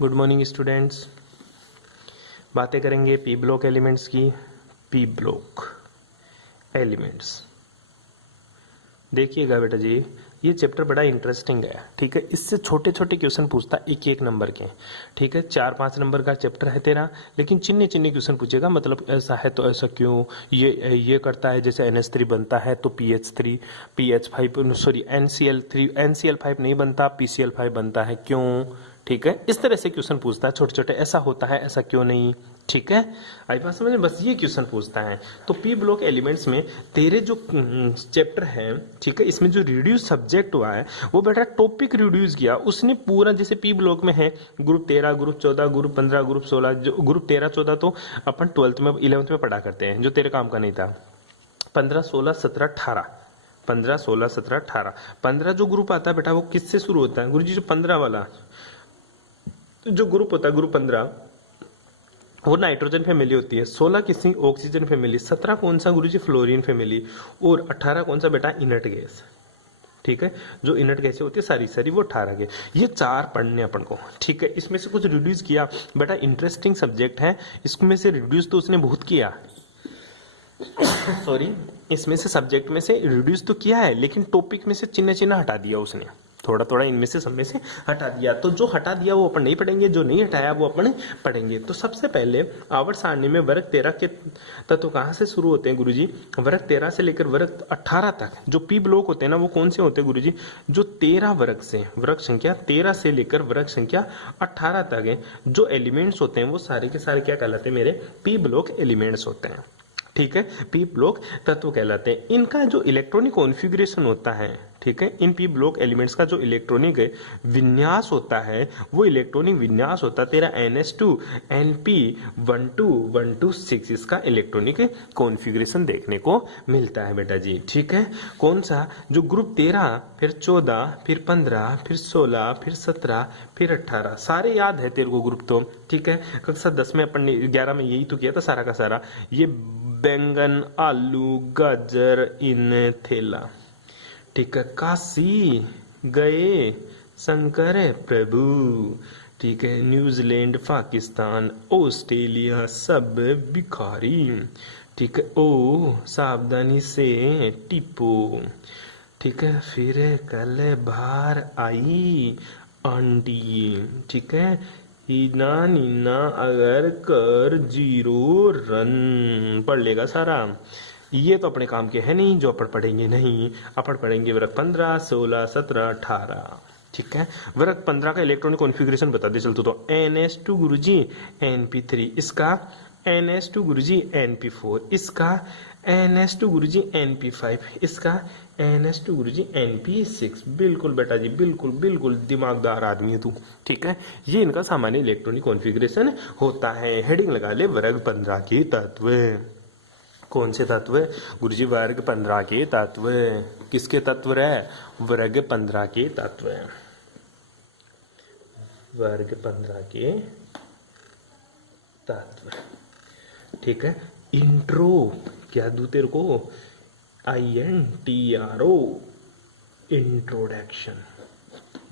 Good morning students. बातें करेंगे P block elements की। पी ब्लॉक एलिमेंट्स देखिएगा बेटा जी, ये चैप्टर बड़ा इंटरेस्टिंग है। ठीक है, इससे छोटे छोटे क्वेश्चन पूछता एक एक नंबर के। ठीक है, 4-5 नंबर का चैप्टर है तेरा, लेकिन चिन्ने चिन्ने क्वेश्चन पूछेगा। मतलब ऐसा है तो ऐसा क्यों, ये करता है, जैसे NH3 बनता है तो PH3 PH5 सॉरी NCl5 नहीं बनता, PCl5 बनता है, क्यों। ठीक है, इस तरह से क्वेश्चन पूछता है छोटे छोटे, ऐसा होता है ऐसा क्यों नहीं। ठीक है, आई बात समझ में, बस ये क्वेश्चन पूछता है। तो पी ब्लॉक एलिमेंट्स में तेरे जो चैप्टर है, ठीक है, इसमें जो रिड्यूस सब्जेक्ट हुआ है वो बेटा टॉपिक रिड्यूस किया उसने पूरा। जैसे पी ब्लॉक में है ग्रुप 13, ग्रुप 14, ग्रुप 15, ग्रुप 16। जो ग्रुप 13-14 तो अपन 12th में 11th में पढ़ा करते हैं, जो तेरे काम का नहीं था। 15, 16, 17, 18, 15, 16, 17, 18, 15 जो ग्रुप आता है बेटा वो किससे शुरू होता है गुरु जी? जो 15 वाला जो ग्रुप होता है, ग्रुप 15 वो नाइट्रोजन फैमिली होती है, 16 किसी ऑक्सीजन फैमिली, 17 कौन सा गुरुजी? फ्लोरीन फैमिली, और 18 कौन सा बेटा? Inert gas. ठीक है, जो इनर्ट गैसें होती है सारी सारी वो 18 के, ये 4 पढ़ने अपन को। ठीक है, इसमें से कुछ रिड्यूस किया बेटा, इंटरेस्टिंग सब्जेक्ट है, इसमें से रिड्यूस तो उसने बहुत किया सॉरी, इसमें से सब्जेक्ट में से रिड्यूस तो किया है, लेकिन टॉपिक में से चिन्ह चिन्ह हटा दिया उसने, थोड़ा थोड़ा इनमें से सब में से हटा दिया। तो जो हटा दिया वो अपन नहीं पढ़ेंगे, जो नहीं हटाया वो अपन पढ़ेंगे। तो सबसे पहले आवर्त सारणी में वर्ग 13 के तत्व कहाँ से शुरू होते हैं गुरुजी? वर्ग 13 से लेकर वर्ग 18 तक जो पी ब्लॉक होते हैं ना, वो कौन से होते हैं गुरुजी? जो 13 वर्ग से, वर्ग संख्या 13 से लेकर वर्ग संख्या 18 तक है जो एलिमेंट्स होते हैं, वो सारे के सारे क्या कहलाते हैं मेरे? पी ब्लॉक एलिमेंट्स होते हैं। ठीक है, पी ब्लॉक तत्व कहलाते हैं। इनका जो इलेक्ट्रॉनिक कॉन्फ़िगरेशन होता है, ठीक है, इन पी ब्लॉक एलिमेंट्स का जो इलेक्ट्रॉनिक विन्यास होता है, वो इलेक्ट्रॉनिक विन्यास होता है तेरा NH2 NP12 इसका इलेक्ट्रॉनिक कॉन्फ़िगरेशन देखने को मिलता है बेटा जी। ठीक है, कौन सा? जो ग्रुप 13, फिर 14, फिर 15, फिर 16, फिर 17, फिर 18, सारे याद है तेरे को ग्रुप तो। ठीक है, कक्षा 10 में अपन 11 में यही तो किया था सारा का सारा। ये बैंगन, आलू, गाजर इन थैला। ठीक है, काशी गए शंकर प्रभु। ठीक है, न्यूजीलैंड, पाकिस्तान, ऑस्ट्रेलिया सब भिखारी। ठीक है, ओ सावधानी से टिपो। ठीक है, फिर कल बाहर आई आंटी। ठीक है, हीना नीना अगर कर 0 रन। पढ़ लेगा सारा, ये तो अपने काम के है नहीं, जो अपन पढ़ेंगे नहीं। अपन पढ़ेंगे वर्ग 15, 16, 17, 18। ठीक है, वर्ग 15 का इलेक्ट्रॉनिक कॉन्फ़िगरेशन बता दे चलते तो NH2 गुरुजी NP3, इसका NH2 गुरुजी NP4, इसका NH2 गुरुजी NP5, इसका NH2 गुरुजी NP6। बिल्कुल बेटा जी, बिल्कुल बिल्कुल दिमागदार आदमी है तू। ठीक है, ये इनका सामान्य इलेक्ट्रॉनिक कॉन्फ़िगरेशन होता है। हेडिंग लगा ले, वर्ग 15 के तत्व। कौन से तत्व? गुरुजी वर्ग 15 के तत्व। किसके तत्व है? वर्ग 15 के तत्व। वर्ग 15 के तत्व। ठीक है, इंट्रो क्या दू तेरे को? INTRO, इंट्रोडक्शन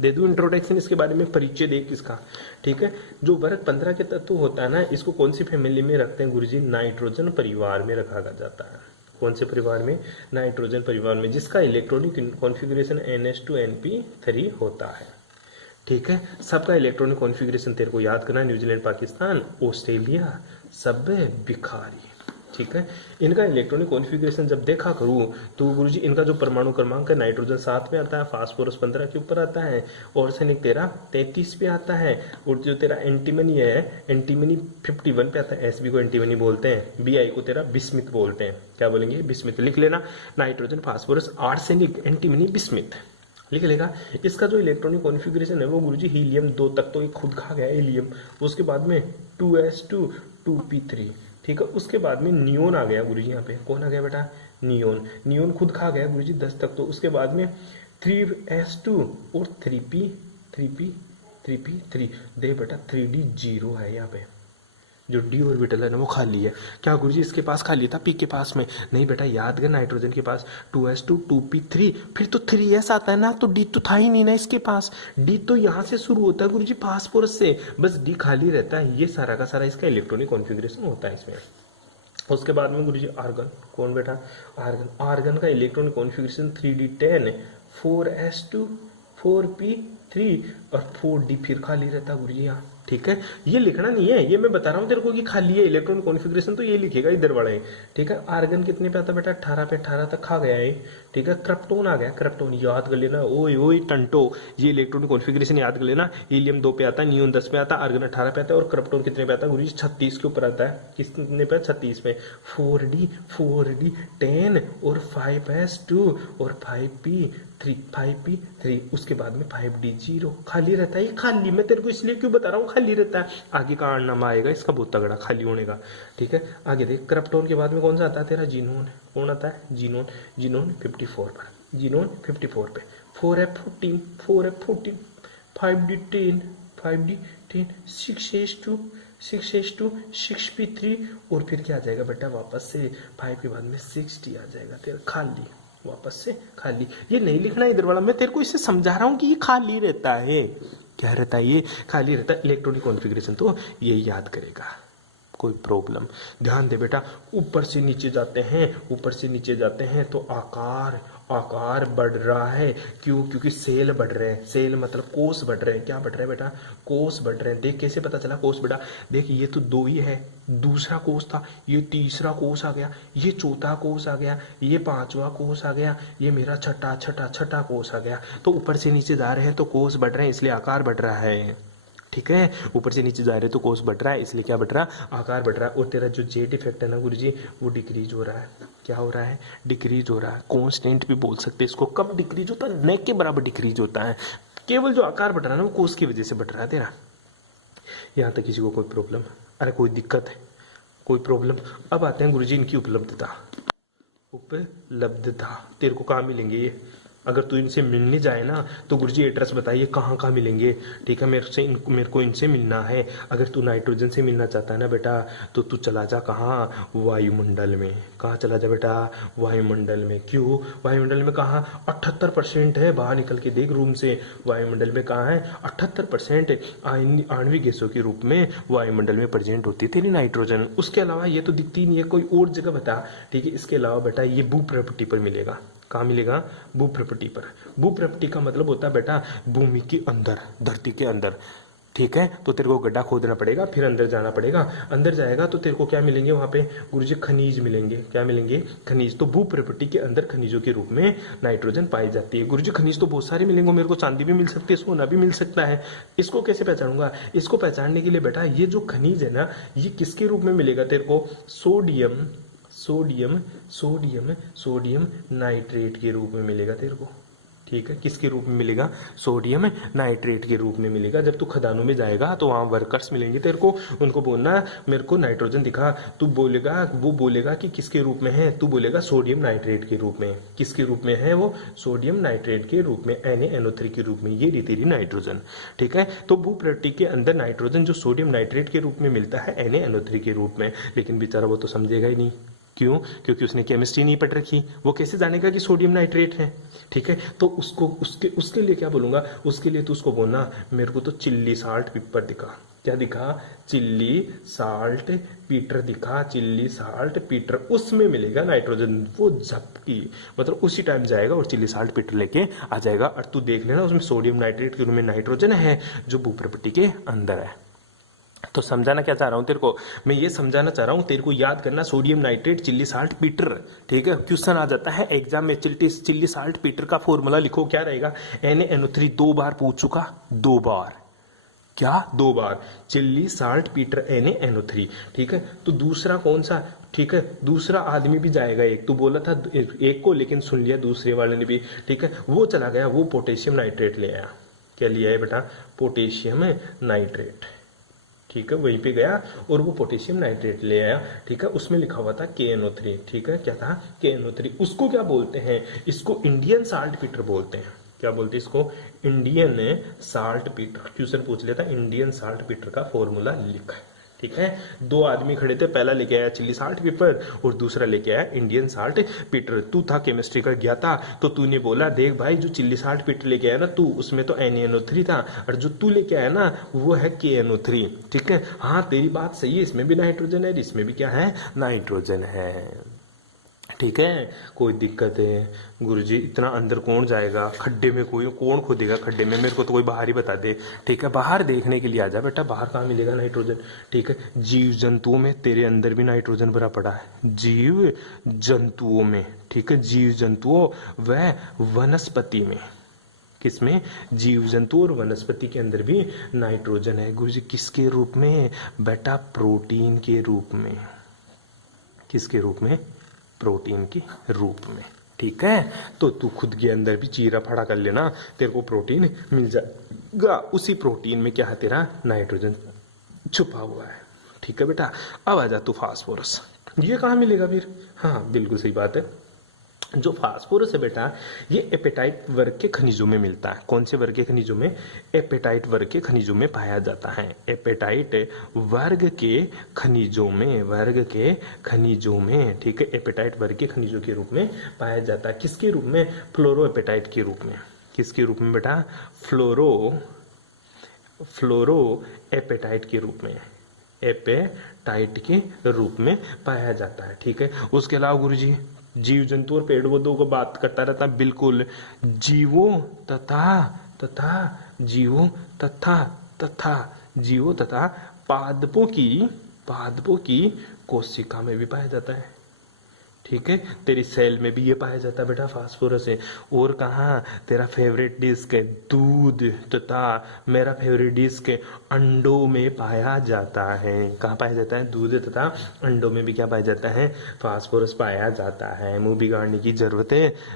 दे दूं। इंट्रोडक्शन, इसके बारे में परिचय देख इसका। ठीक है, जो वर्ग 15 के तत्व होता है ना, इसको कौन सी फैमिली में रखते हैं गुरुजी? नाइट्रोजन परिवार में रखा जाता है। कौन से परिवार में? नाइट्रोजन परिवार में, जिसका इलेक्ट्रॉनिक कॉन्फ़िगरेशन NH2 NP3 होता है। ठीक है, सबका इलेक्ट्रॉनिक कॉन्फ़िगरेशन तेरे को याद करना है। न्यूजीलैंड, पाकिस्तान, ऑस्ट्रेलिया सब भिखारी। ठीक है, इनका इलेक्ट्रॉनिक कॉन्फ़िगरेशन जब देखा करूँ तो गुरुजी इनका जो परमाणु क्रमांक है, नाइट्रोजन 7 में आता है, फास्फोरस 15 के ऊपर आता है, आर्सेनिक तेरा 33 पे आता है, और जो तेरा एंटीमनी है, एंटीमनी 51 पे आता है। Sb को एंटीमनी बोलते हैं, Bi को तेरा बिस्मिथ बोलते हैं। क्या बोलेंगे? बिस्मिथ। लिख लेना, nitrogen, phosphorus, arsenic, antimony, bismuth लिख लेगा। इसका जो इलेक्ट्रॉनिक कॉन्फ़िगरेशन है वो गुरुजी हीलियम 2 तक तो ये खुद खा गया हीलियम, उसके बाद में 2s2 2p3। ठीक है, उसके बाद में नियोन आ गया गुरुजी। यहाँ पे कौन आ गया बेटा? नियोन। नियोन खुद खा गया गुरुजी 10 तक तो, उसके बाद में 3s2 और 3p 3 दे बेटा 3d 0 है यहाँ पे। जो डी ऑर्बिटल है ना वो खाली है। क्या गुरुजी इसके पास खाली था, पी के पास में? नहीं बेटा, याद कर नाइट्रोजन के पास 2s2 2p3, फिर तो 3s आता है ना, तो डी तो था ही नहीं ना इसके पास। डी तो यहाँ से शुरू होता है गुरुजी फास्फोरस से, बस डी खाली रहता है। ये सारा का सारा इसका इलेक्ट्रॉनिक कॉन्फ़िगरेशन होता है इसमें। उसके बाद में गुरुजी आर्गन, कौन बेटा? आर्गन। आर्गन का electronic configuration 3d10 4s2 4p3 और 4d फिर खाली रहता है गुरुजी यहाँ। ठीक है, ये लिखना नहीं है, ये मैं बता रहा हूँ तेरे को कि खाली है इलेक्ट्रॉन कॉन्फ़िगरेशन, तो ये लिखेगा इधर वाला है। ठीक है, आर्गन कितने पे आता बेटा? 18 पे, 18 तक खा गया है। ठीक है, क्रिप्टोन आ गया, क्रिप्टोन याद कर लेना, ओए ओए टंटो, ये इलेक्ट्रॉन कॉन्फ़िगरेशन याद कर लेना। हीलियम 2 पे आता है, नियोन 10 पे आता है, आर्गन 18 पे आता है और क्रिप्टोन कितने पे आता है गुरुजी? 36 के ऊपर आता है। कितने पे? 36 पे। 4d 10 और 5s2 और 5p3 उसके बाद में 5d 0 खाली रहता है। ये खाली मैं तेरे को इसलिए क्यों बता रहा हूँ खाली रहता है, आगे का नामा आएगा इसका बहुत तगड़ा खाली होने का। ठीक है, आगे देख, क्रिप्टोन के बाद में कौन सा आता है तेरा? जीनोन। कौन आता है? जीनोन। जीनोन 54 पर, जीनोन 54 पे। 4f14 4f14 5d10 5d10 6s2 6s2 6p3 और फिर क्या आ जाएगा बेटा? वापस से 5 के बाद में 60 आ जाएगा तेरा खाली, वापस से खाली। ये नहीं लिखना इधर वाला, मैं तेरे को इससे समझा रहा हूं कि ये खाली रहता है। क्या रहता है? ये खाली रहता है। इलेक्ट्रॉनिक कॉन्फ़िगरेशन तो ये याद करेगा, कोई प्रॉब्लम? ध्यान दे बेटा, ऊपर से नीचे जाते हैं, ऊपर से नीचे जाते हैं तो आकार आकार बढ़ रहा है। क्यों? क्योंकि सेल बढ़ रहे हैं। सेल मतलब कोष बढ़ रहे हैं। क्या बढ़ रहे हैं बेटा? कोष बढ़ रहे हैं। देख कैसे पता चला कोष बढ़ा? देख, ये तो 2 ही है, दूसरा कोष था, ये तीसरा कोष आ गया, ये चौथा कोष आ गया, ये 5वां कोष आ गया, ये मेरा छठा कोष आ गया। तो ऊपर से नीचे जा रहे हैं तो कोष बढ़ रहे हैं, इसलिए आकार बढ़ रहा है। ठीक है, ऊपर से नीचे जा रहे तो कोष बढ़ रहा है, इसलिए क्या बढ़ रहा है? आकार बढ़ रहा है। और तेरा जो जेड इफेक्ट है ना गुरुजी, वो डिक्रीज हो रहा है। क्या हो रहा है? डिक्रीज हो रहा है। कांस्टेंट भी बोल सकते हैं इसको। कब डिक्रीज होता है? नेक के बराबर डिक्रीज होता है। केवल जो आकार बढ़ रहा है ना वो कोष की वजह से बढ़ रहा है तेरा। यहाँ तक किसी को कोई प्रॉब्लम? अरे कोई दिक्कत है? कोई प्रॉब्लम? अब आते हैं गुरुजी इनकी उपलब्धता। उपलब्धता तेरे को कहाँ मिलेंगे ये? अगर तू इनसे मिलने जाए ना तो गुरुजी एड्रेस बताइए कहाँ कहाँ मिलेंगे। ठीक है, मेरे को इनसे मिलना है। अगर तू नाइट्रोजन से मिलना चाहता है ना बेटा, तो तू चला जा कहाँ? वायुमंडल में। कहाँ चला जा बेटा? वायुमंडल में। क्यों वायुमंडल में? कहाँ? 78% है। बाहर निकल के देख रूम से, वायुमंडल में कहाँ है? 78% आणविक गैसों के रूप में वायुमंडल में प्रेजेंट होती है तेरी नाइट्रोजन। उसके अलावा ये तो दिखती नहीं है, कोई और जगह बता। ठीक है, इसके अलावा बेटा ये भू प्रॉपर्टी पर मिलेगा। कहाँ मिलेगा? भू प्रॉपर्टी पर। भू प्रॉपर्टी का मतलब होता है बेटा भूमि के अंदर, धरती के अंदर। ठीक है, तो तेरे को गड्ढा खोदना पड़ेगा, फिर अंदर जाना पड़ेगा। अंदर जाएगा तो तेरे को क्या मिलेंगे वहां पे गुरुजी? खनिज मिलेंगे। क्या मिलेंगे? खनिज। तो भू प्रॉपर्टी के अंदर खनिजों के रूप में नाइट्रोजन पाई जाती है। गुरुजी खनिज तो बहुत सारे मिलेंगे, मेरे को चांदी भी मिल सकती है, सोना भी मिल सकता है। इसको कैसे पहचानूंगा? इसको पहचानने के लिए बेटा ये जो खनिज है ना, ये किसके रूप में मिलेगा तेरे को? Sodium sodium sodium sodium nitrate के रूप में मिलेगा तेरे को। ठीक है, किसके रूप में मिलेगा? सोडियम नाइट्रेट के रूप में मिलेगा। जब तू खदानों में जाएगा तो वहां वर्कर्स मिलेंगे तेरे को, उनको बोलना मेरे को नाइट्रोजन दिखा। तू बोलेगा, वो बोलेगा कि किसके रूप में है? तू बोलेगा सोडियम नाइट्रेट के रूप में। किसके रूप में है वो? सोडियम नाइट्रेट के रूप में, NaNO3 के रूप में। ये रही तेरी नाइट्रोजन। ठीक है, तो भू प्रॉपर्टी के अंदर नाइट्रोजन जो सोडियम नाइट्रेट के रूप में मिलता है NaNO3 के रूप में। लेकिन बेचारा वो तो समझेगा ही नहीं। क्यों? क्योंकि उसने केमिस्ट्री नहीं पढ़ रखी। वो कैसे जानेगा कि सोडियम नाइट्रेट है? ठीक है, तो उसको उसके लिए क्या बोलूंगा? उसके लिए तो उसको बोलना मेरे को तो चिल्ली साल्ट पेपर दिखा। क्या दिखा? चिल्ली साल्ट पीटर दिखा। चिल्ली साल्ट पीटर, उसमें मिलेगा नाइट्रोजन। वो झपकी मतलब उसी टाइम जाएगा और चिल्ली साल्ट पीटर लेके आ जाएगा। और तू देख लेना उसमें सोडियम नाइट्रेट के रूप में नाइट्रोजन है जो भू प्रॉपर्टी के अंदर है। तो समझाना क्या चाह रहा हूं तेरे को? मैं ये समझाना चाह रहा हूं तेरे को याद करना sodium nitrate chilli salt Peter. ठीक है, क्वेश्चन आ जाता है एग्जाम में, चिल्ली साल्ट पीटर का फॉर्मूला लिखो। क्या रहेगा? NaNO3 2 बार पूछ चुका, 2 बार। क्या? 2 बार। Chilli salt Peter NaNO3। ठीक है, तो दूसरा कौन सा? ठीक है, दूसरा आदमी भी जाएगा। एक तो बोला था एक को, लेकिन सुन लिया दूसरे वाले ने भी। ठीक है, वो चला गया, वो पोटेशियम नाइट्रेट ले आया। क्या लिया है बेटा? Potassium nitrate. ठीक है, वहीं पे गया और वो पोटेशियम नाइट्रेट ले आया। ठीक है, उसमें लिखा हुआ था KNO3। ठीक है, क्या था? KNO3। उसको क्या बोलते हैं? इसको इंडियन साल्ट पीटर बोलते हैं। क्या बोलते हैं इसको? Indian salt Peter. क्वेश्चन पूछ लेता इंडियन साल्ट पीटर का फॉर्मूला लिख। ठीक है। दो आदमी खड़े थे, पहला लेके आया चिल्ली साल्ट पेपर और दूसरा लेके आया इंडियन साल्ट पेपर। तू था केमिस्ट्री का ज्ञाता, तो तूने बोला देख भाई जो चिल्ली साल्ट पेपर लेके आया ना तू, उसमें तो NaNO3 था, और जो तू लेके आया ना वो है KNO3। ठीक है, हाँ तेरी बात सही है, इसमें भी नाइट्रोजन है, इसमें भी क्या है, नाइट्रोजन है। ठीक है, कोई दिक्कत है गुरुजी, इतना अंदर कौन जाएगा खड्डे में, कोई कौन खोदेगा खड्डे में, मेरे को तो कोई बाहर ही बता दे। ठीक है, बाहर देखने के लिए आ जा बेटा, बाहर कहाँ मिलेगा नाइट्रोजन। ठीक है, जीव जंतुओं में तेरे अंदर भी नाइट्रोजन भरा पड़ा है, जीव जंतुओं में। ठीक है, जीव जंतुओं व वनस्पति में, किसमें, जीव जंतु और वनस्पति के अंदर भी नाइट्रोजन है। गुरुजी किसके रूप में बेटा, प्रोटीन के रूप में। किसके रूप में, प्रोटीन के रूप में। ठीक है, तो तू खुद के अंदर भी चीरा फाड़ा कर लेना, तेरे को प्रोटीन मिल जाएगा। उसी प्रोटीन में क्या है, तेरा नाइट्रोजन छुपा हुआ है। ठीक है बेटा, अब आ जा तू फास्फोरस, ये कहाँ मिलेगा फिर। हाँ बिल्कुल सही बात है, जो फास्फोरस है बेटा ये एपेटाइट वर्ग के खनिजों में मिलता है। कौन से वर्ग के खनिजों में, एपेटाइट वर्ग के खनिजों में पाया जाता है। एपेटाइट वर्ग के खनिजों में, वर्ग के खनिजों में। ठीक है, एपेटाइट वर्ग के खनिजों के रूप में पाया जाता है। किसके रूप में, फ्लोरो एपेटाइट के रूप में। किसके रूप में बेटा, फ्लोरो एपेटाइट के रूप में, एपेटाइट के रूप में पाया जाता है। ठीक है, उसके अलावा गुरुजी जीव जंतु और पेड़ पौधों को बात करता रहता, बिल्कुल जीवों तथा पादपों की कोशिका में भी पाया जाता है। ठीक है, तेरी सेल में भी ये पाया जाता है बेटा फास्फोरस है। और कहाँ, तेरा फेवरेट डिस्क है दूध तथा मेरा फेवरेट डिस्क अंडों में पाया जाता है। कहाँ पाया जाता है, दूध तथा अंडों में भी क्या पाया जाता है, फास्फोरस पाया जाता है। मुंह बिगाड़ने की जरूरत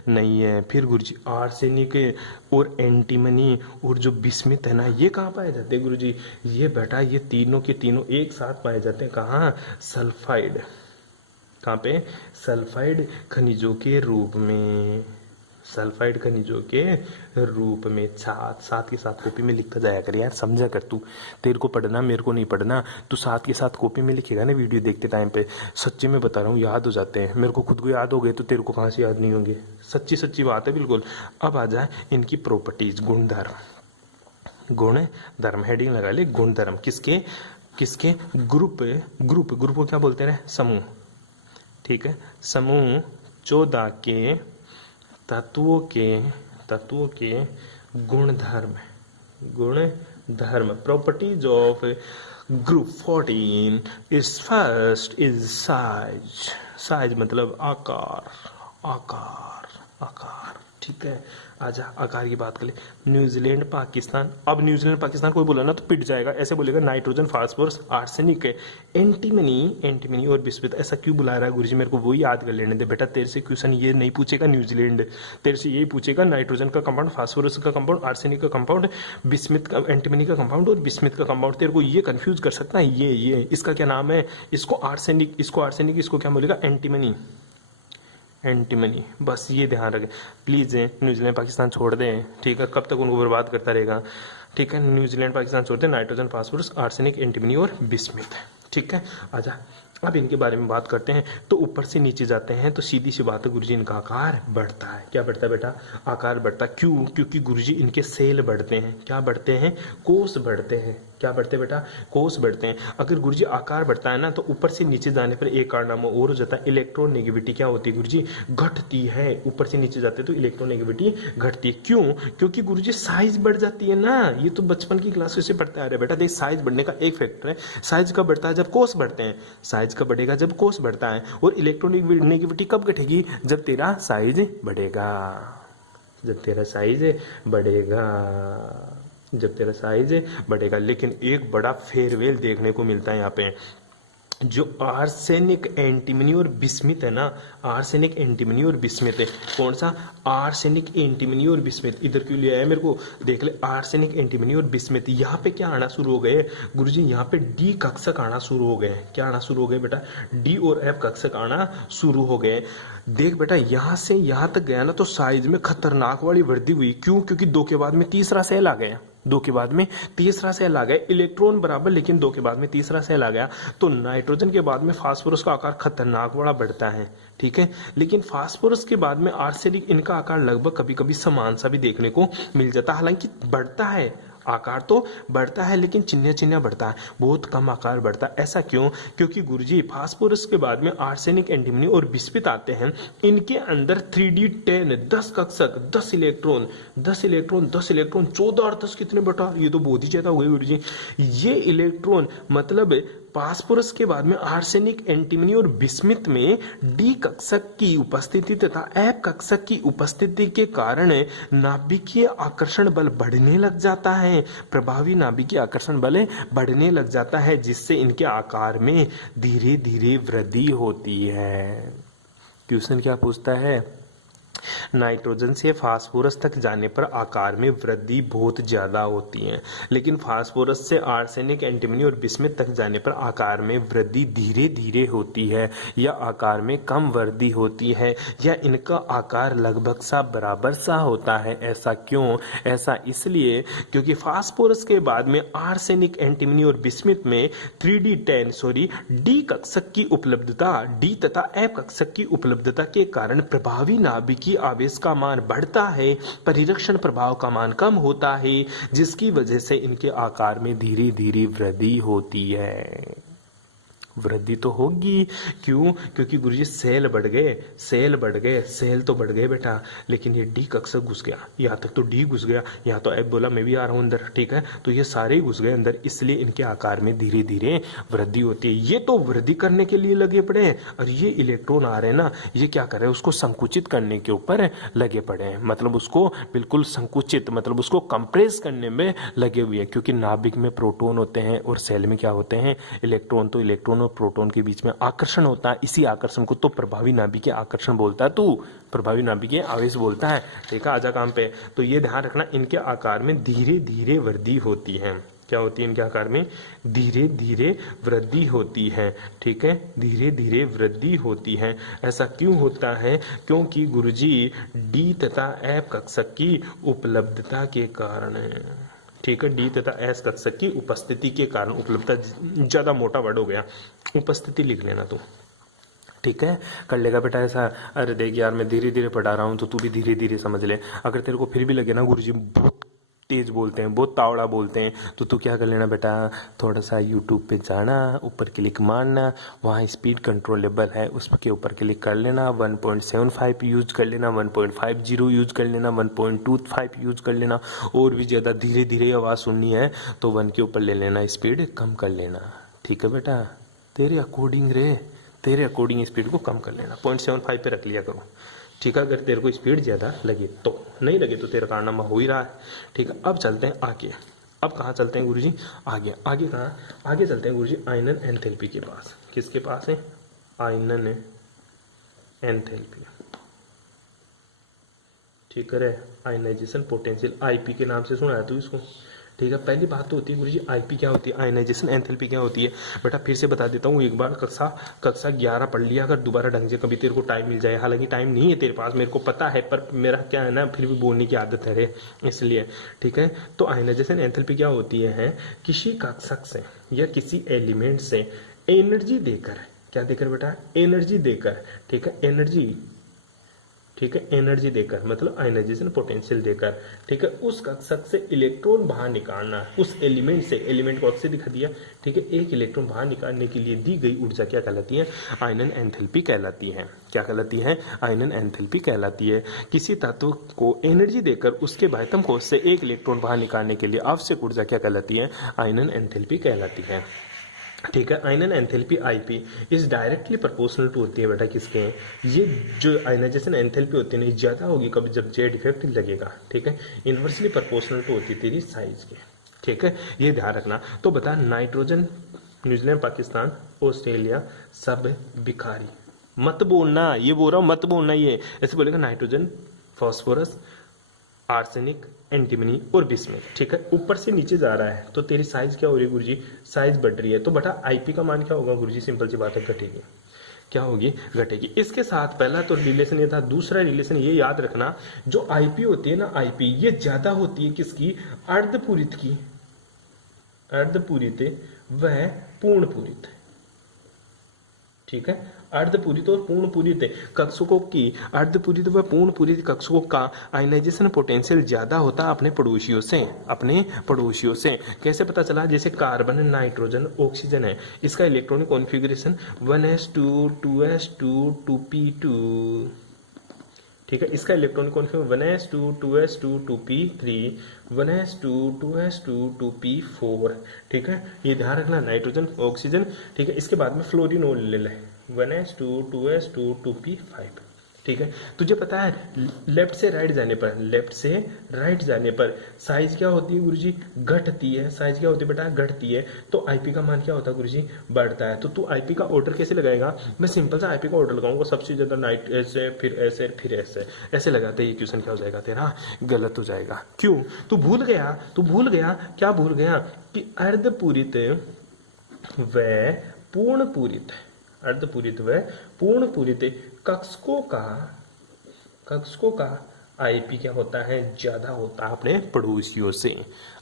नहीं है। फिर गुरुजी आर्सेनिक और एंटीमनी और जो बिस्मिथ है ना, ये कहाँ पाए जाते हैं गुरुजी, ये बेटा ये तीनों के तीनों एक साथ पाए जाते हैं। कहाँ, सल्फाइड, कहाँ पे, सल्फाइड खनिजों के रूप में, सल्फाइड खनिजों के रूप में। साथ के साथ कॉपी में लिखता जाया कर यार, समझा कर तू, तेरे को पढ़ना मेरे को नहीं पढ़ना, तू साथ के साथ कॉपी में लिखेगा ना वीडियो देखते टाइम पे, सच्ची में बता रहा हूँ याद हो जाते हैं। मेरे को खुद को याद हो गए तो तेरे को कहाँ से याद नहीं होंगे, सच्ची सच्ची बात है बिल्कुल। अब आ जाए इनकी प्रॉपर्टीज, गुण धर्म हेडिंग लगा ले, गुण धर्म किसके, ग्रुप को क्या बोलते रहे, समूह। ठीक है, समूह 14 के तत्वों के गुण धर्म properties of group 14 is first is size मतलब आकार। ठीक है, आजा आकार की बात करें। न्यूजीलैंड पाकिस्तान, अब न्यूजीलैंड पाकिस्तान कोई बोला ना तो पिट जाएगा, ऐसे बोलेगा नाइट्रोजन फास्फोरस आर्सेनिक एंटीमनी और बिस्मिथ। ऐसा क्यों बुला रहा है गुरुजी, मेरे को वही याद कर लेने दे बेटा, तेरे से क्वेश्चन ये नहीं पूछेगा न्यूजीलैंड, तेरे से यही पूछेगा नाइट्रोजन का कंपाउंड, फास्फोरस का कंपाउंड, आर्सेनिक का कंपाउंड, बिस्मिथ का, एंटीमनी का कंपाउंड और बिस्मिथ का कंपाउंड। तेरे को ये कंफ्यूज कर सकता है, ये इसका क्या नाम है, इसको आर्सेनिक, इसको क्या बोलेगा, एंटीमनी। बस ये ध्यान रखें प्लीज, न्यूजीलैंड पाकिस्तान छोड़ दें। ठीक है, कब तक उनको बर्बाद करता रहेगा। ठीक है, न्यूजीलैंड पाकिस्तान छोड़ दें, नाइट्रोजन फास्फोरस आर्सेनिक एंटीमनी और बिस्मिथ। ठीक है, आजा अब इनके बारे में बात करते हैं। तो ऊपर से नीचे जाते हैं तो सीधी सी बात है गुरुजी, इनका आकार बढ़ता है। क्या बढ़ता है बेटा, आकार बढ़ता है। क्यों, क्योंकि गुरुजी इनके सेल बढ़ते हैं। क्या बढ़ते हैं, कोष बढ़ते हैं। क्या बढ़ते हैं बेटा, कोष बढ़ते हैं। अगर गुरुजी आकार बढ़ता है ना तो ऊपर से नीचे जाने पर एक कारनामा और हो जाता है, इलेक्ट्रोनेगेटिविटी क्या होती है गुरुजी, घटती है। ऊपर से नीचे जाते तो इलेक्ट्रोनेगेटिविटी घटती है। क्यों, क्योंकि गुरुजी साइज बढ़ जाती है ना, ये तो बचपन की क्लासेस से पढ़ते आ रहे हैं बेटा। देख, साइज बढ़ने का एक फैक्टर है, साइज कब बढ़ता है, जब कोष बढ़ते हैं। साइज कब बढ़ेगा, जब कोष बढ़ता है। और इलेक्ट्रोनेगेटिविटी कब घटेगी, जब तेरा साइज बढ़ेगा, जब तेरा साइज बढ़ेगा। लेकिन एक बड़ा फेयरवेल देखने को मिलता है यहाँ पे, जो आर्सेनिक एंटीमनी और बिस्मिथ है ना, आर्सेनिक एंटीमनी और बिस्मिथ है। कौन सा, आर्सेनिक एंटीमनी और बिस्मिथ। इधर क्यों लिया है मेरे को, देख ले, आर्सेनिक एंटीमनी और बिस्मिथ। यहाँ पे क्या आना शुरू हो गए गुरुजी, यहाँ पे डी कक्षक आना शुरू हो गए। क्या आना शुरू हो गए बेटा, डी और एफ कक्षक आना शुरू हो गए। देख बेटा, यहां से यहां तक गया ना तो साइज में खतरनाक वाली वृद्धि हुई। क्यों, क्योंकि 2 के बाद में तीसरा सेल आ गया। दो के बाद में तीसरा सेल आ गया, इलेक्ट्रॉन बराबर लेकिन दो के बाद में तीसरा सेल आ गया, तो नाइट्रोजन के बाद में फास्फोरस का आकार खतरनाक बड़ा बढ़ता है, ठीक है। लेकिन फास्फोरस के बाद में आर्सेनिक, इनका आकार लगभग कभी कभी समान सा भी देखने को मिल जाता है, हालांकि बढ़ता है, आकार तो बढ़ता है लेकिन चिन्ह चिन्ह बढ़ता है, बहुत कम आकार बढ़ता है। ऐसा क्यों? क्योंकि गुरुजी फास्फोरस के बाद में आर्सेनिक, एंटीमनी और बिस्मित आते हैं, इनके अंदर 3D10 10 कक्षक 10 इलेक्ट्रॉन 10 इलेक्ट्रॉन 10 इलेक्ट्रॉन 14 और 10 कितने बेटा, ये तो बहुत ही ज्यादा हो गए गुरुजी। ये इलेक्ट्रॉन मतलब फास्फोरस के बाद में आर्सेनिक, एंटीमनी और बिस्मित में डी कक्षक की उपस्थिति तथा एफ कक्षक की उपस्थिति के कारण नाभिकीय आकर्षण बल बढ़ने लग जाता है, प्रभावी नाभिकीय आकर्षण बल बढ़ने लग जाता है, जिससे इनके आकार में धीरे धीरे वृद्धि होती है। क्वेश्चन क्या पूछता है? नाइट्रोजन से फास्फोरस तक जाने पर आकार में वृद्धि बहुत ज्यादा होती है, लेकिन फास्फोरस से आर्सेनिक, एंटीमनी और बिस्मित तक जाने पर आकार में वृद्धि धीरे धीरे होती है, या आकार में कम वृद्धि होती है, या इनका आकार लगभग सा बराबर सा होता है। ऐसा क्यों? ऐसा इसलिए क्योंकि फास्फोरस के बाद में आर्सेनिक, एंटीमनी और बिस्मित में 3D10 डी कक्षक की उपलब्धता, डी तथा एफ कक्षक की उपलब्धता के कारण प्रभावी नाभिकीय आवेश का मान बढ़ता है, परिरक्षण प्रभाव का मान कम होता है, जिसकी वजह से इनके आकार में धीरे धीरे वृद्धि होती है। वृद्धि तो होगी, क्यों? क्योंकि गुरुजी सेल बढ़ गए, सेल बढ़ गए, सेल तो बढ़ गए बेटा, लेकिन ये डी कक्षक घुस गया, यहाँ तक तो डी घुस गया, यहाँ तो एफ बोला मैं भी आ रहा हूँ अंदर, ठीक है, तो ये सारे घुस गए अंदर, इसलिए इनके आकार में धीरे धीरे वृद्धि होती है। ये तो वृद्धि करने के लिए लगे पड़े हैं, और ये इलेक्ट्रॉन आ रहे हैं ना, ये क्या कर रहे हैं? उसको संकुचित करने के ऊपर लगे पड़े हैं, मतलब उसको बिल्कुल संकुचित, मतलब उसको कंप्रेस करने में लगे हुए हैं, क्योंकि नाभिक में प्रोटॉन होते हैं और सेल में क्या होते हैं? इलेक्ट्रॉन। तो इलेक्ट्रॉन और प्रोटॉन के बीच में आकर्षण होता है, इसी आकर्षण को तो प्रभावी नाभिकीय आकर्षण बोलता है, तू प्रभावी नाभिकीय आवेश बोलता है, ठीक है, आजा काम पे। तो ये ध्यान रखना, इनके आकार में धीरे धीरे वृद्धि होती है। क्या होती है? इनके आकार में धीरे धीरे वृद्धि होती है, ठीक है, धीरे धीरे वृद्धि होती है। ऐसा क्यों होता है? क्योंकि गुरुजी डी तथा एफ कक्षक की उपलब्धता के कारण है, ठीक है, डी तथा एस कक्षक की उपस्थिति के कारण। उपलब्धता ज्यादा मोटा वर्ड हो गया, उपस्थिति लिख लेना तू, ठीक है, कर लेगा बेटा ऐसा। अरे देख यार, मैं धीरे धीरे पढ़ा रहा हूँ तो तू भी धीरे धीरे समझ ले। अगर तेरे को फिर भी लगे ना गुरुजी बहुत तेज बोलते हैं, बहुत तावड़ा बोलते हैं, तो तू क्या कर लेना बेटा, थोड़ा सा यूट्यूब पे जाना, ऊपर क्लिक मारना, वहाँ स्पीड कंट्रोलेबल है, उसके ऊपर क्लिक कर लेना, 1.75 यूज कर लेना, 1.50 यूज कर लेना, 1.25 यूज कर लेना, और भी ज़्यादा धीरे धीरे आवाज़ सुननी है तो 1 के ऊपर ले लेना, स्पीड कम कर लेना, ठीक है बेटा, तेरे अकॉर्डिंग रे, तेरे अकॉर्डिंग स्पीड को कम कर लेना, 0.75 पे रख लिया करो, ठीक है। अगर तेरे को स्पीड ज्यादा लगे तो, नहीं लगे तो तेरा कारनामा हो ही रहा है, ठीक है। अब चलते हैं आगे, अब कहाँ चलते हैं गुरुजी? आगे, आगे कहाँ? आगे चलते हैं गुरुजी आयनन एंथैल्पी के पास। किसके पास है? आयनन एंथैल्पी, ठीक है, आयनाइजेशन पोटेंशियल, आईपी के नाम से सुना है तू इसको, ठीक है। पहली बात तो होती है गुरुजी आईपी क्या होती है, आयनाइजेशन एंथैल्पी क्या होती है। बेटा फिर से बता देता हूँ, एक बार कक्षा 11 पढ़ लिया, अगर दोबारा ढंग से कभी तेरे को टाइम मिल जाए, हालांकि टाइम नहीं है तेरे पास, मेरे को पता है, पर मेरा क्या है ना, फिर भी बोलने की आदत है रे, इसलिए, ठीक है। तो आयनाइजेशन एंथैल्पी क्या होती है? किसी कक्षक से या किसी एलिमेंट से एनर्जी देकर, क्या देकर बेटा? एनर्जी देकर, ठीक है, एनर्जी, ठीक है, एनर्जी देकर, मतलब आयनाइजेशन पोटेंशियल देकर, ठीक है, उस कक्षक से इलेक्ट्रॉन बाहर निकालना, उस एलिमेंट से, एलिमेंट को अक्से दिखा दिया, ठीक है, एक इलेक्ट्रॉन बाहर निकालने के लिए दी गई ऊर्जा क्या कहलाती है? आयनन एंथैल्पी कहलाती है। क्या कहलाती है? आयनन एंथैल्पी कहलाती है। किसी तत्व को एनर्जी देकर उसके बाह्यतम कोश से एक इलेक्ट्रॉन बाहर निकालने के लिए आवश्यक ऊर्जा क्या कहलाती है? आयनन एंथैल्पी कहलाती है, ठीक है। आयनन enthalpy IP is directly proportional to होती है बेटा किसके? ये जो आयनाइजेशन एंथैल्पी होती है ना, ज्यादा होगी कभी जब जेड इफेक्ट लगेगा, ठीक है, इनवर्सली प्रोपोर्शनल टू होती है तेरी साइज के, ठीक है, ये ध्यान रखना। तो बता, नाइट्रोजन, न्यूजीलैंड, पाकिस्तान, ऑस्ट्रेलिया, सब भिखारी, मत बोलना, ये बोल रहा हूं मत बोलना, ये ऐसे बोलेगा नाइट्रोजन, फास्फोरस, आर्सेनिक, एंटीमनी और बिस्मिथ, ठीक है, ऊपर से नीचे जा रहा है, तो तेरी साइज क्या हो रही है गुरुजी? साइज बढ़ रही है। तो बेटा आईपी का मान क्या होगा गुरुजी? सिंपल सी बात है, घटेगी। क्या होगी, घटेगी। इसके साथ पहला तो रिलेशन ये था, दूसरा रिलेशन ये याद रखना, जो आईपी होती है ना, आईपी ये ज्यादा होती है किसकी, अर्धपूरित की, अर्धपूरित वह पूर्ण पूरित, ठीक है। अर्धपूरित और पूर्ण पूरित कक्षकों की, अर्धपूरित व पूर्ण पूरित कक्षकों का आयनाइजेशन पोटेंशियल ज्यादा होता है अपने पड़ोसियों से, अपने पड़ोसियों से। कैसे पता चला, जैसे कार्बन, नाइट्रोजन, ऑक्सीजन है, इसका electronic configuration 1s2 2s2 2p2, ठीक है। इसका electronic configuration 1s2 2s2 2p3 1s2 2s2 2p4, ठीक है। ये ध्यान रखना, नाइट्रोजन, ऑक्सीजन, ठीक है। इसके बाद में फ्लोरीन और ले लें 1s2 2s2 2p5, ठीक है। तुझे पता है लेफ्ट से राइट जाने पर, लेफ्ट से राइट जाने पर साइज क्या होती है गुरुजी, घटती है। साइज क्या होती है बेटा, घटती है। तो आईपी का मान क्या होता है गुरुजी, बढ़ता है। तो तू आईपी का ऑर्डर कैसे लगाएगा, मैं सिंपल सा आईपी का ऑर्डर लगाऊंगा, सबसे ज्यादा नाइट ऐसे, फिर ऐसे, फिर ऐसे, ऐसे लगाते ये क्वेश्चन क्या हो जाएगा तेरा, गलत हो जाएगा। क्यों, तू भूल गया, तू भूल गया, क्या भूल गया कि अर्धपूरित व पूर्ण पूरित, अर्धपूरित व पूर्ण पूरित कक्षकों का आईपी क्या होता है, ज्यादा होता है अपने पड़ोसियों से।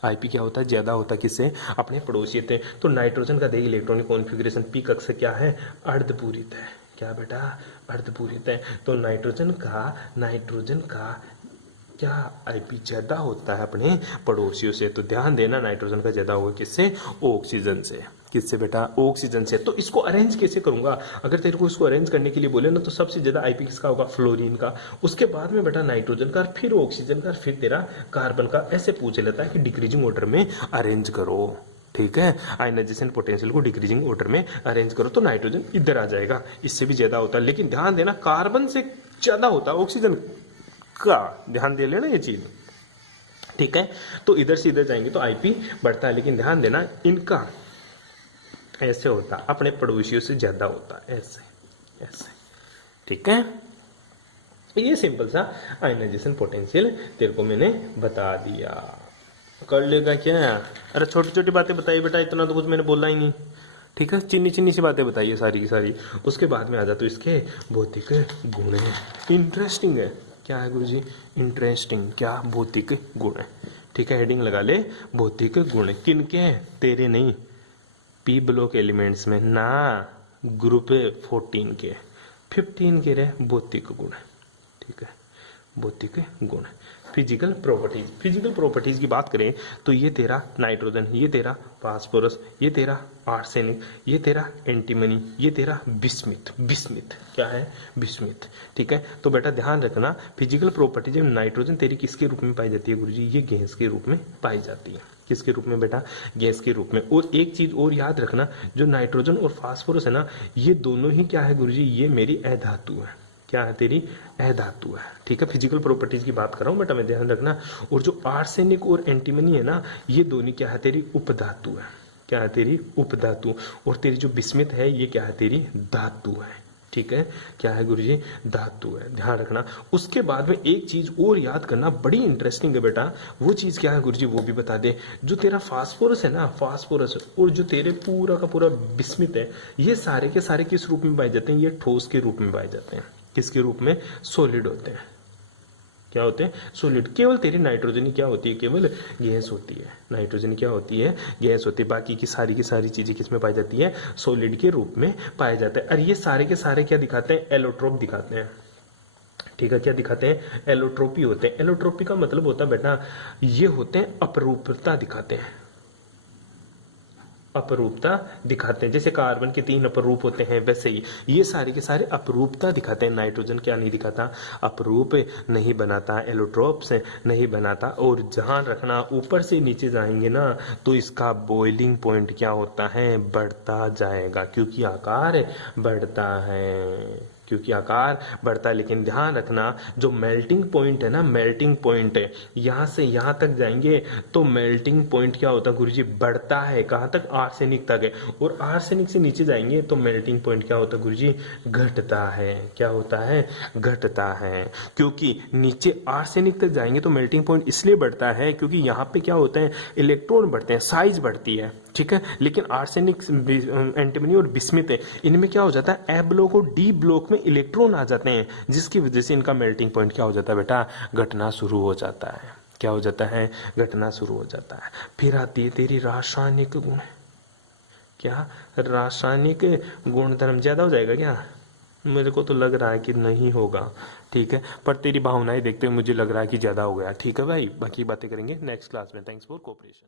आईपी क्या होता है, ज्यादा होता है किससे, अपने पड़ोसी से। तो नाइट्रोजन का देख इलेक्ट्रॉनिक कॉन्फ़िगरेशन पी कक्ष क्या है, अर्धपूरित है। क्या बेटा, अर्धपूरित है। तो नाइट्रोजन का क्या आईपी ज्यादा होता है अपने पड़ोसियों से। तो ध्यान देना, नाइट्रोजन का ज्यादा होगा किससे, ऑक्सीजन से। किससे बेटा, ऑक्सीजन से। तो इसको अरेंज कैसे करूंगा, अगर तेरे को इसको अरेंज करने के लिए बोले ना, तो सबसे ज्यादा आईपी किसका होगा, फ्लोरीन का, उसके बाद में बेटा नाइट्रोजन का, फिर ऑक्सीजन का, फिर तेरा कार्बन का। ऐसे पूछ लेता है कि डिक्रीजिंग ऑर्डर में अरेंज करो, ठीक है। आयनाइजेशन पोटेंशियल को डिक्रीजिंग ऑर्डर में अरेंज करो, तो नाइट्रोजन इधर आ जाएगा, इससे भी ज्यादा होता है। लेकिन ध्यान देना, कार्बन से ज्यादा होता है ऑक्सीजन का, ध्यान दे लेना ये चीज, ठीक है। तो इधर से इधर जाएंगे तो आईपी बढ़ता है, लेकिन ध्यान देना इनका ऐसे होता, अपने पड़ोसियों से ज्यादा होता, ऐसे ऐसे, ठीक है। ये सिंपल सा आयनाइजेशन पोटेंशियल तेरे को मैंने बता दिया, कर लेगा क्या। अरे छोटी छोटी बातें बताइए बेटा, इतना तो कुछ मैंने बोला ही नहीं, ठीक है। चिन्नी चिन्नी सी बातें बताइए सारी की सारी। उसके बाद में आ जाते इसके भौतिक गुण है, इंटरेस्टिंग है। क्या है गुरुजी, इंटरेस्टिंग, क्या, भौतिक गुण है, ठीक है। हेडिंग लगा ले, भौतिक गुण। किनके, तेरे नहीं, पी ब्लॉक एलिमेंट्स में ना, ग्रुप 14 के, 15 के रहे भौतिक गुण, ठीक है। भौतिक गुण, फिजिकल प्रॉपर्टीज। फिजिकल प्रॉपर्टीज की बात करें तो ये तेरा नाइट्रोजन, ये तेरा फास्फोरस, ये तेरा आर्सेनिक, ये तेरा एंटीमनी, ये तेरा बिस्मिथ। बिस्मिथ क्या है, बिस्मिथ, ठीक है। तो बेटा ध्यान रखना, फिजिकल प्रॉपर्टीज में नाइट्रोजन तेरी किसके रूप में पाई जाती है गुरुजी, ये गैस के रूप में पाई जाती है। किसके रूप में बेटा, गैस के रूप में। और एक चीज और याद रखना, जो नाइट्रोजन और फास्फोरस है ना, ये दोनों ही क्या है गुरुजी, ये मेरी अधातु है। क्या है, तेरी अधातु है, ठीक है। फिजिकल प्रॉपर्टीज की बात कर रहा हूं बेटा मैं, ध्यान रखना। और जो आर्सेनिक और एंटीमनी है ना, ये दोनों क्या है, तेरी उपधातु है। क्या है, तेरी उपधातु। और तेरी जो बिस्मिथ है, ये क्या है, तेरी धातु है, ठीक है। क्या है गुरुजी, धातु है, ध्यान रखना। उसके बाद में एक चीज और याद करना, बड़ी इंटरेस्टिंग है बेटा। वो चीज क्या है गुरुजी, वो भी बता दे। जो तेरा फास्फोरस है ना, फास्फोरस और जो तेरे पूरा का पूरा बिस्मिथ है, ये सारे के सारे किस रूप में पाए जाते हैं, ये ठोस के रूप में पाए जाते हैं। किसके रूप में, सॉलिड होते हैं। क्या होते हैं, सॉलिड। केवल तेरी नाइट्रोजन क्या होती है, केवल गैस होती है। नाइट्रोजन क्या होती है, गैस होती है। बाकी की सारी चीजें किसमें पाई जाती है, सॉलिड के रूप में पाए जाते हैं। और ये सारे के सारे क्या दिखाते हैं, एलोट्रोप दिखाते हैं, ठीक है। क्या दिखाते हैं, एलोट्रोपी होते हैं। एलोट्रोपी का मतलब होता है बेटा, ये होते हैं अपरूपता दिखाते हैं, अपरूपता दिखाते हैं। जैसे कार्बन के 3 अपरूप होते हैं, वैसे ही ये सारे के सारे अपरूपता दिखाते हैं। नाइट्रोजन क्या नहीं दिखाता, अपरूप नहीं बनाता, एलोट्रोप्स नहीं बनाता। और जहां रखना, ऊपर से नीचे जाएंगे ना, तो इसका बॉइलिंग पॉइंट क्या होता है, बढ़ता जाएगा, क्योंकि आकार बढ़ता है, क्योंकि आकार बढ़ता है। लेकिन ध्यान रखना, जो मेल्टिंग पॉइंट है ना, मेल्टिंग पॉइंट है, यहां से यहां तक जाएंगे तो मेल्टिंग पॉइंट क्या होता है गुरुजी, बढ़ता है। कहां तक, आर्सेनिक तक है। और आर्सेनिक से नीचे जाएंगे तो मेल्टिंग पॉइंट क्या होता है गुरुजी, घटता है। क्या होता है, घटता है। क्योंकि नीचे आर्सेनिक तक जाएंगे तो मेल्टिंग पॉइंट इसलिए बढ़ता है, क्योंकि यहाँ पे क्या होता है, इलेक्ट्रॉन बढ़ते हैं, साइज बढ़ती है। ठीक है। लेकिन आर्सेनिक, एंटीमनी और बिस्मिथ है, इनमें क्या हो जाता है, ए ब्लॉक और डी ब्लॉक में इलेक्ट्रॉन आ जाते हैं, जिसकी वजह से इनका मेल्टिंग पॉइंट क्या हो जाता है बेटा, घटना शुरू हो जाता है। क्या हो जाता है, घटना शुरू हो जाता है। फिर आती है तेरी रासायनिक गुण, क्या रासायनिक गुणधर्म ज्यादा हो जाएगा क्या, मेरे को तो लग रहा है कि नहीं होगा, ठीक है, पर तेरी भावनाएं देखते हुए मुझे लग रहा है कि ज्यादा हो गया, ठीक है भाई। बाकी बातें करेंगे नेक्स्ट क्लास में। Thanks for cooperation.